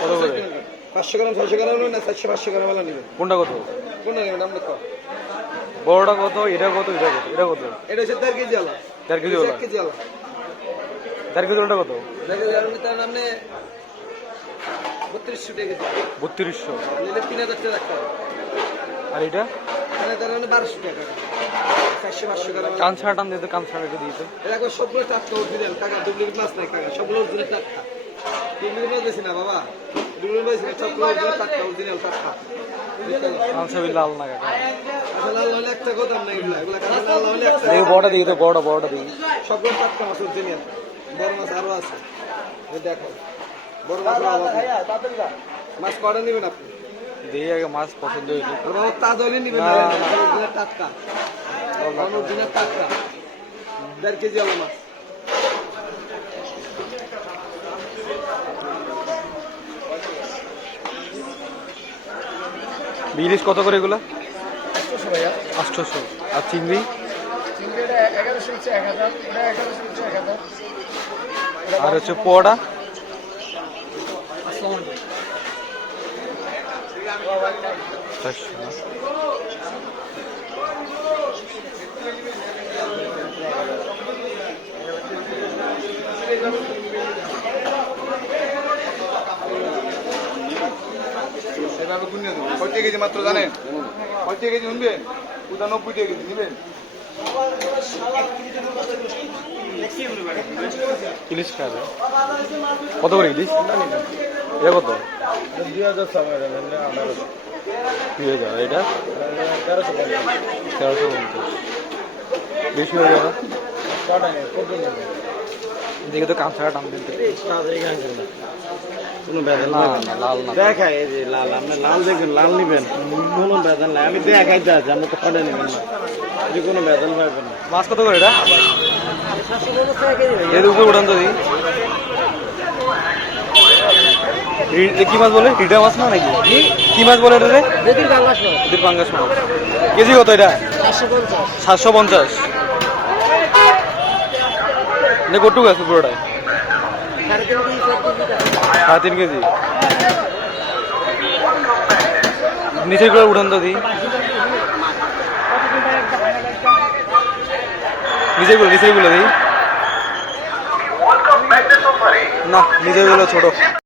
কত করে? 500 গ্রাম 600 গ্রাম না 400 500 গ্রাম वाला নেবেন? কোনটা কত? কোনটা নেবেন আমরা কত? বড়টা কত, এটা কত, এটা কত, এটা কত? এটা হচ্ছে 1.5 কেজি वाला। 1.5 কেজি ওলা। 1 কেজি वाला। 1.5 কেজি ওলাটা কত? 1.5 কেজি वाला নিতে আপনি 3200 টাকা কেজি। 3200। নিলে 3000 টাকা রাখতে হবে। আর এটা? মানে তার মানে 1200 টাকা। 400 500 গ্রাম। কান ছাড়া টান দিতে, কান ছাড়া এটা দিতে। এটা কো সবগুলো টাটকা অরিজিনাল টাকা, ডুপ্লিকেট মাছ নাই টাকা, সবগুলো অরিজিনাল টাটকা। ডুপ্লিকেট মাছ বেশি না বাবা। ডুপ্লিকেট মাছ না, সবগুলো অরিজিনাল টাটকা, অরিজিনাল টাটকা। কান ছাড়া লাল না কাকা। আচ্ছা লাল হলে একটা কথা দাম নাই এগুলা। এগুলা কাঁচা লাল হলে একটা। দেখি বড়টা দেখি তো, বড়টা দেখি। সবগুলো টাটকা মাছ অরিজিনাল। বড় মাছ আরো আছে। এই দেখো। বড় মাছ আরো আছে। মাছ কয়টা নেবেন আপনি? দেখি আগে মাছ পছন্দ হইলো। আর বাবা তাজা হলে নেবেন না, অরিজিনাল টাটকা। অরিজিনাল টাটকা। 1.5 কেজি আলো মাছ। ইলিশ কত করে এগুলা? 800 ভাইয়া। 800। আর চিংড়ি? চিংড়িটা 1100 হচ্ছে 1000, এটা 1100 হচ্ছে 1000। আর হচ্ছে পোয়াটা? আসসালামু আলাইকুম। 400 না? এভাবে গুনিয়ে দেবো। কয় টাকা কেজি মাত্র জানেন? কয় টাকা কেজি শুনবে? 90 টাকা কেজি নেবেন? ইলিশ খাবে কত করে ইলিশ? এটা কত? 2000 সময় দেবেন না আমরা 2000। এটা 1350। বেশি হয়ে গেল। কটা নেই কত নেবেন? দেখে তো কান ছাড়া টান দিতে। কোনো বেদন না না, লাল না। দেখাই এই যে লাল, আপনি লাল দেখবেন, লাল নিবেন, কোনো বেদন নাই। আমি দেখাইতে আছি, আমরা তো কটা নেবেন না, যে কোনো বেদন পাইবেন না। মাছ কত করে এটা? এর উপর উঠান তো দিই। কি মাছ বলে? রিটা মাছ না নাকি? কি মাছ বলে এটা? নদীর বাংলাদেশ নদীর পাঙ্গাস মাছ। কেজি কত এটা? 750। এটা কটুক আছে পুরোটাই? 3.5 কেজি। নিচের করে উঠান তো দিই। নিচের গুলো দিই না, নিচের গুলো ছোট।